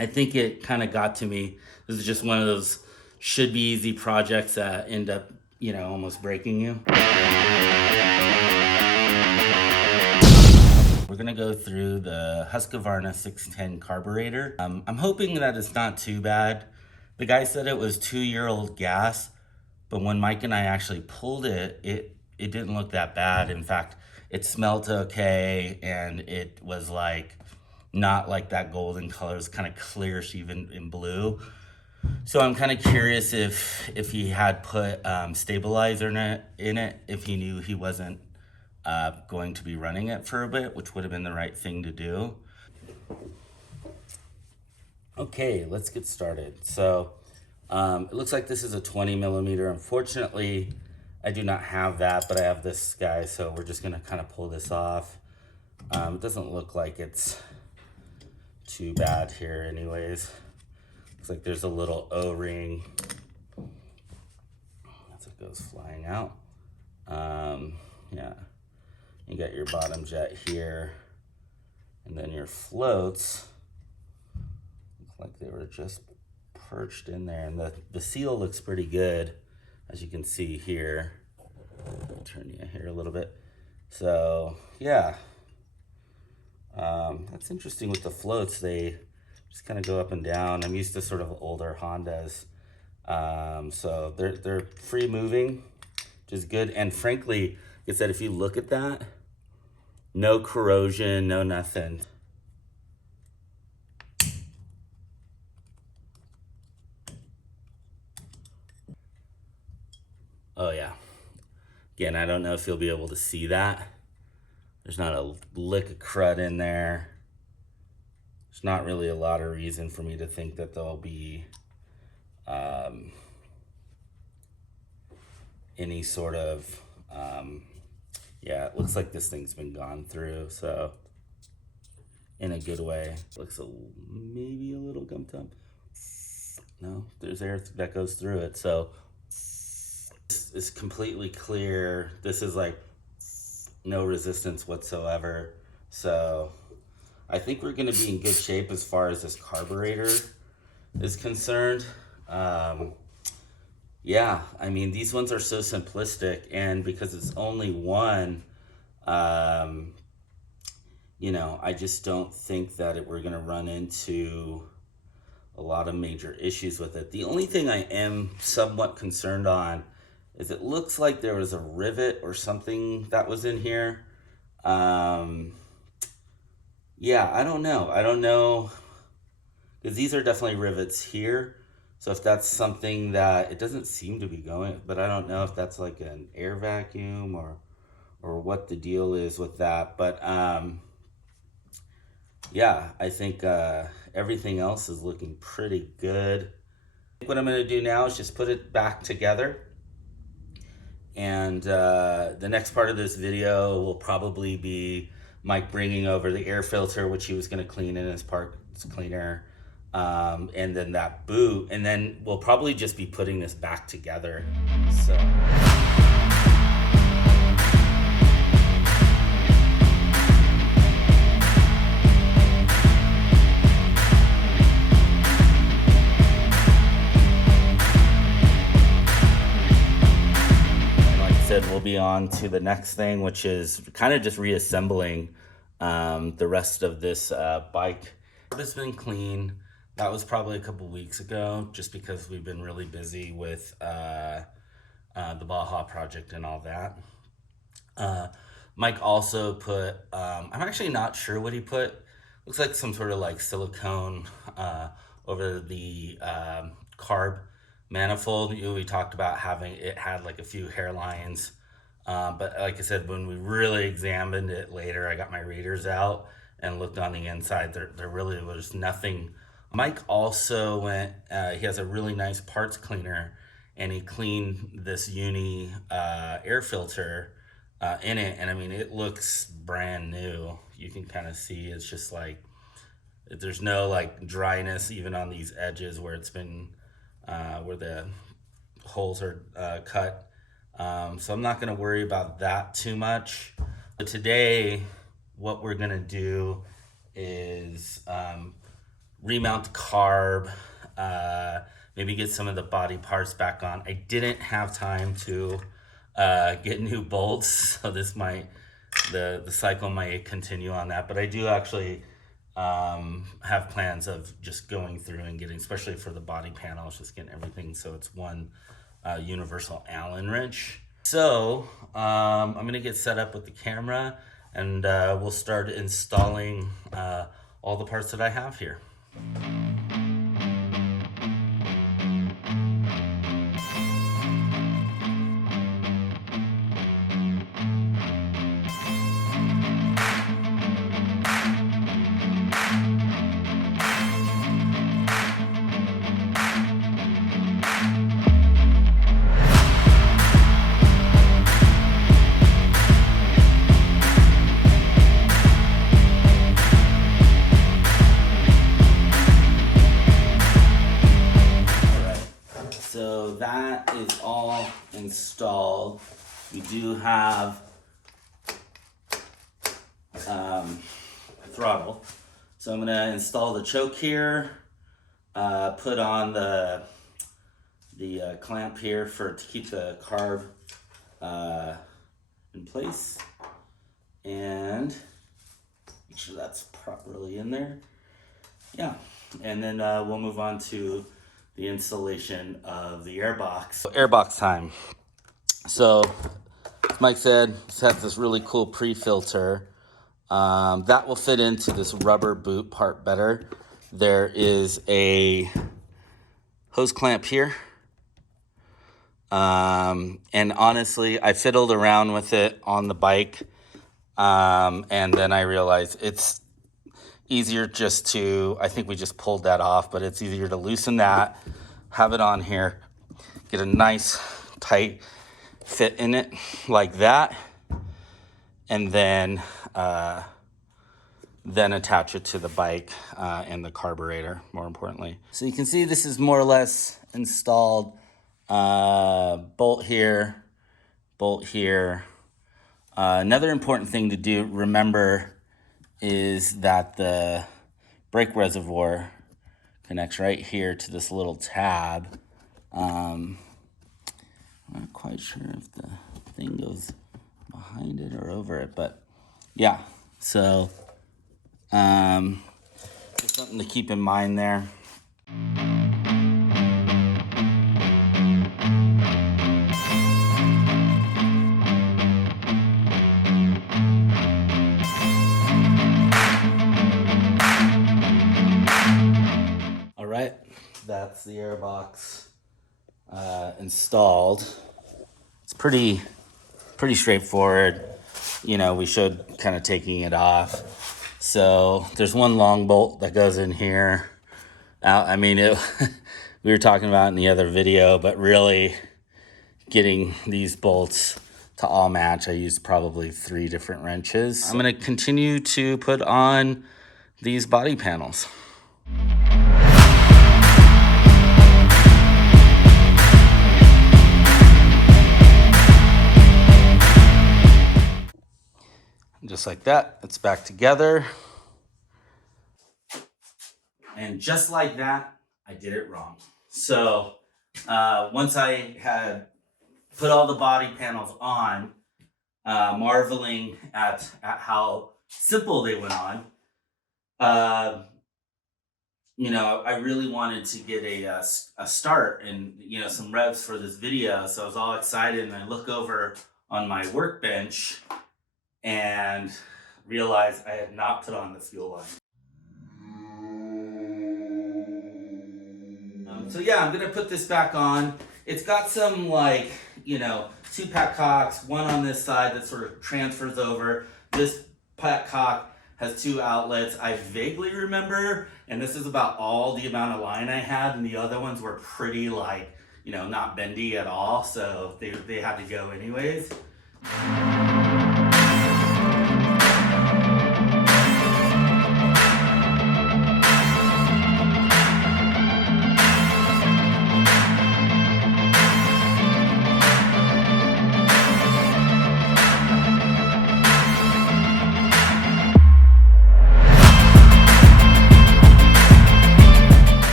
I think it kind of got to me. This is just one of those should be easy projects that end up, almost breaking you. We're gonna go through the Husqvarna 610 carburetor. I'm hoping that it's not too bad. The guy said it was 2-year-old gas, but when Mike and I actually pulled it, it didn't look that bad. In fact, it smelled okay, and it was like not like that golden color. It was kind of clearish, even in blue. So I'm kind of curious if he had put stabilizer in it, if he knew he wasn't going to be running it for a bit, which would have been the right thing to do. Okay, let's get started. So it looks like this is a 20 millimeter. Unfortunately, I do not have that, but I have this guy, so we're just gonna kind of pull this off. It doesn't look like it's too bad here anyways. Looks like there's a little O-ring as it goes flying out. Yeah, you got your bottom jet here, and then your floats look like they were just perched in there, and the seal looks pretty good, as you can see here. I'll turn you here a little bit. So yeah, that's interesting with the floats. They just kind of go up and down. I'm used to sort of older Hondas, so they're free moving, which is good. And frankly, like I said, if you look at that, no corrosion, no nothing. Oh yeah. Again, I don't know if you'll be able to see that. There's not a lick of crud in there. There's not really a lot of reason for me to think that there'll be any sort of, yeah, it looks like this thing's been gone through, so in a good way. Looks maybe a little gummed up. No, there's air that goes through it, so this is completely clear. This is like no resistance whatsoever, so I think we're gonna be in good shape as far as this carburetor is concerned. Yeah, I mean, these ones are so simplistic, and because it's only one, I just don't think that we're gonna run into a lot of major issues with it. The only thing I am somewhat concerned on is it looks like there was a rivet or something that was in here. Yeah, I don't know, because these are definitely rivets here. So if that's something that, it doesn't seem to be going, but I don't know if that's like an air vacuum or what the deal is with that. But yeah, I think everything else is looking pretty good. What I'm gonna do now is just put it back together. And the next part of this video will probably be Mike bringing over the air filter, which he was going to clean in his parts cleaner, and then that boot, and then we'll probably just be putting this back together. So. We'll be on to the next thing, which is kind of just reassembling the rest of this bike. It's been clean. That was probably a couple weeks ago, just because we've been really busy with the Baja project and all that. Mike also put, I'm actually not sure what he put. Looks like some sort of like silicone over the carb manifold. We talked about having it had like a few hairlines, but like I said, when we really examined it later, I got my readers out and looked on the inside. There really was nothing. Mike also went, he has a really nice parts cleaner, and he cleaned this uni air filter in it, and I mean, it looks brand new. You can kind of see it's just like, there's no like dryness even on these edges where it's been where the holes are cut. So I'm not going to worry about that too much. But today, what we're going to do is remount the carb, maybe get some of the body parts back on. I didn't have time to get new bolts, so this might, the cycle might continue on that, but I do actually have plans of just going through and getting, especially for the body panels, just getting everything so it's one universal Allen wrench. So I'm gonna get set up with the camera, and we'll start installing all the parts that I have here. So that is all installed. We do have throttle. So I'm gonna install the choke here, put on the clamp here to keep the carb in place, and make sure that's properly in there. Yeah, and then we'll move on to the installation of the airbox. Airbox time. So, as Mike said, this has this really cool pre-filter. That will fit into this rubber boot part better. There is a hose clamp here. And honestly, I fiddled around with it on the bike. And then I realized it's easier just to, I think we just pulled that off, but it's easier to loosen that, have it on here, get a nice tight fit in it like that, and then attach it to the bike and the carburetor, more importantly. So you can see this is more or less installed. Bolt here, bolt here. Another important thing to do, remember, is that the brake reservoir connects right here to this little tab. I'm not quite sure if the thing goes behind it or over it, but yeah, so just something to keep in mind there. That's the airbox installed. It's pretty straightforward. You know, we showed kind of taking it off. So there's one long bolt that goes in here. I mean, we were talking about in the other video, but really getting these bolts to all match, I used probably 3 different wrenches. I'm gonna continue to put on these body panels. Just like that, it's back together. And just like that, I did it wrong. So once I had put all the body panels on, marveling at how simple they went on, you know, I really wanted to get a start and, you know, some revs for this video. So I was all excited, and I look over on my workbench and realized I had not put on the fuel line. So yeah, I'm gonna put this back on. It's got some, like, you know, 2 petcocks, one on this side that sort of transfers over. This petcock has 2 outlets. I vaguely remember, and this is about all the amount of line I had, and the other ones were pretty, like, you know, not bendy at all, so they had to go anyways.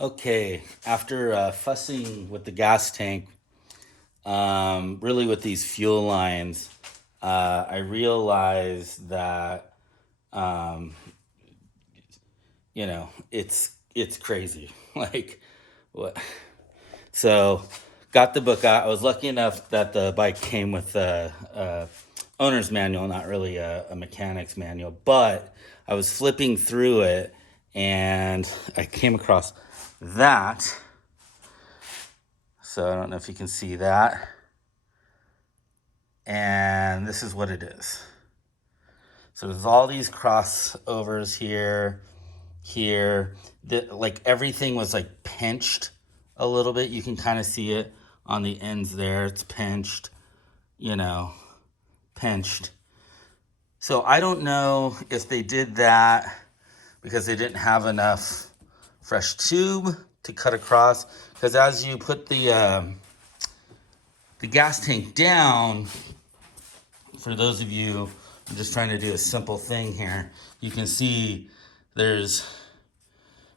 Okay, after fussing with the gas tank, really with these fuel lines, I realized that, um, it's crazy. Like, what? So, got the book out. I was lucky enough that the bike came with a owner's manual, not really a mechanic's manual, but I was flipping through it and I came across that. So I don't know if you can see that. And this is what it is. So there's all these crossovers here, here. Like everything was like pinched a little bit. You can kind of see it on the ends there. It's pinched, pinched. So I don't know if they did that because they didn't have enough fresh tube to cut across. Because as you put the gas tank down, for those of you, I'm just trying to do a simple thing here. You can see there's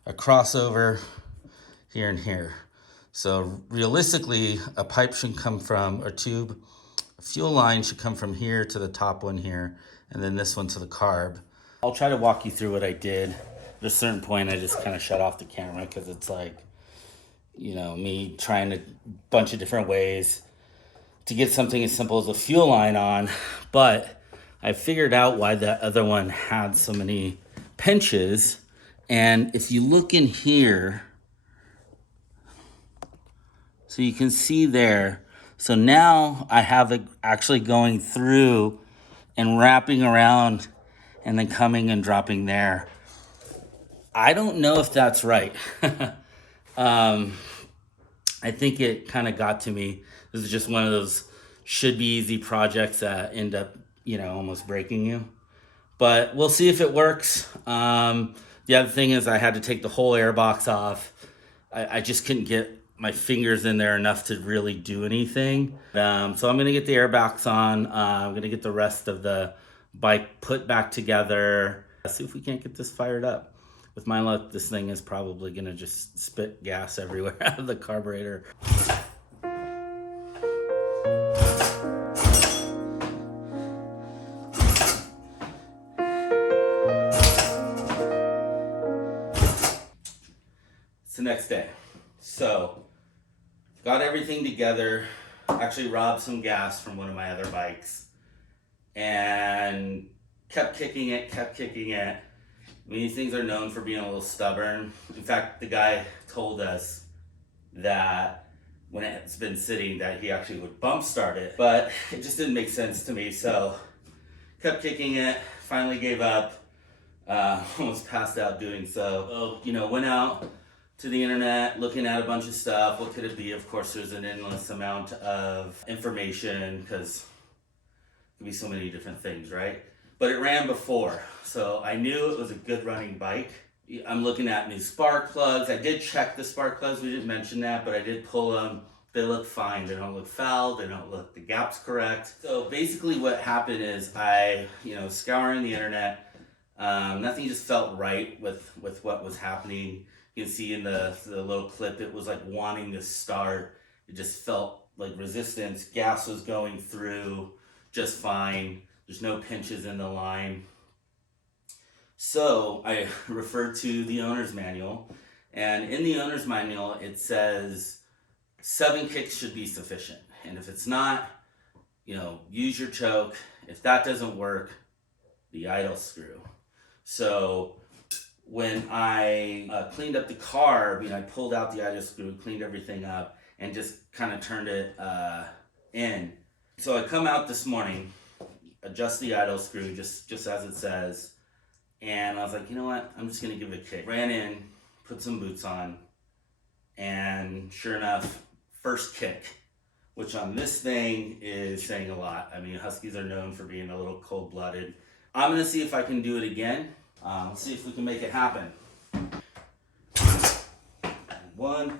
a crossover here and here. So realistically, a pipe should come from, a tube, a fuel line should come from here to the top one here, and then this one to the carb. I'll try to walk you through what I did. At a certain point, I just kind of shut off the camera because it's like, me trying a bunch of different ways to get something as simple as a fuel line on. But I figured out why that other one had so many pinches. And if you look in here, so you can see there. So now I have it actually going through and wrapping around and then coming and dropping there. I don't know if that's right. I think it kind of got to me. This is just one of those should be easy projects that end up, almost breaking you. But we'll see if it works. The other thing is I had to take the whole air box off. I just couldn't get my fingers in there enough to really do anything. So I'm going to get the air box on. I'm going to get the rest of the bike put back together. Let's see if we can't get this fired up. With my luck, this thing is probably going to just spit gas everywhere out of the carburetor. It's the next day. So, got everything together. Actually robbed some gas from one of my other bikes. And kept kicking it. These things are known for being a little stubborn. In fact, the guy told us that when it's been sitting that he actually would bump start it, but it just didn't make sense to me. So kept kicking it, finally gave up, almost passed out doing so. Went out to the internet, looking at a bunch of stuff. What could it be? Of course, there's an endless amount of information because it could be so many different things, right? But it ran before, so I knew it was a good running bike. I'm looking at new spark plugs. I did check the spark plugs. We didn't mention that, but I did pull them. They look fine. They don't look foul. They don't look, the gap's correct. So basically what happened is I, scouring the internet, nothing just felt right with what was happening. You can see in the little clip, it was like wanting to start. It just felt like resistance. Gas was going through just fine. There's no pinches in the line. So I referred to the owner's manual, and in the owner's manual, it says 7 kicks should be sufficient. And if it's not, use your choke. If that doesn't work, the idle screw. So when I cleaned up the carb, I pulled out the idle screw, cleaned everything up, and just kind of turned it in. So I come out this morning, adjust the idle screw just as it says, and I was like, you know what, I'm just gonna give it a kick. Ran in, put some boots on, and sure enough, first kick, which on this thing is saying a lot. I mean, Huskies are known for being a little cold-blooded. I'm gonna see if I can do it again. Let's see if we can make it happen. 1,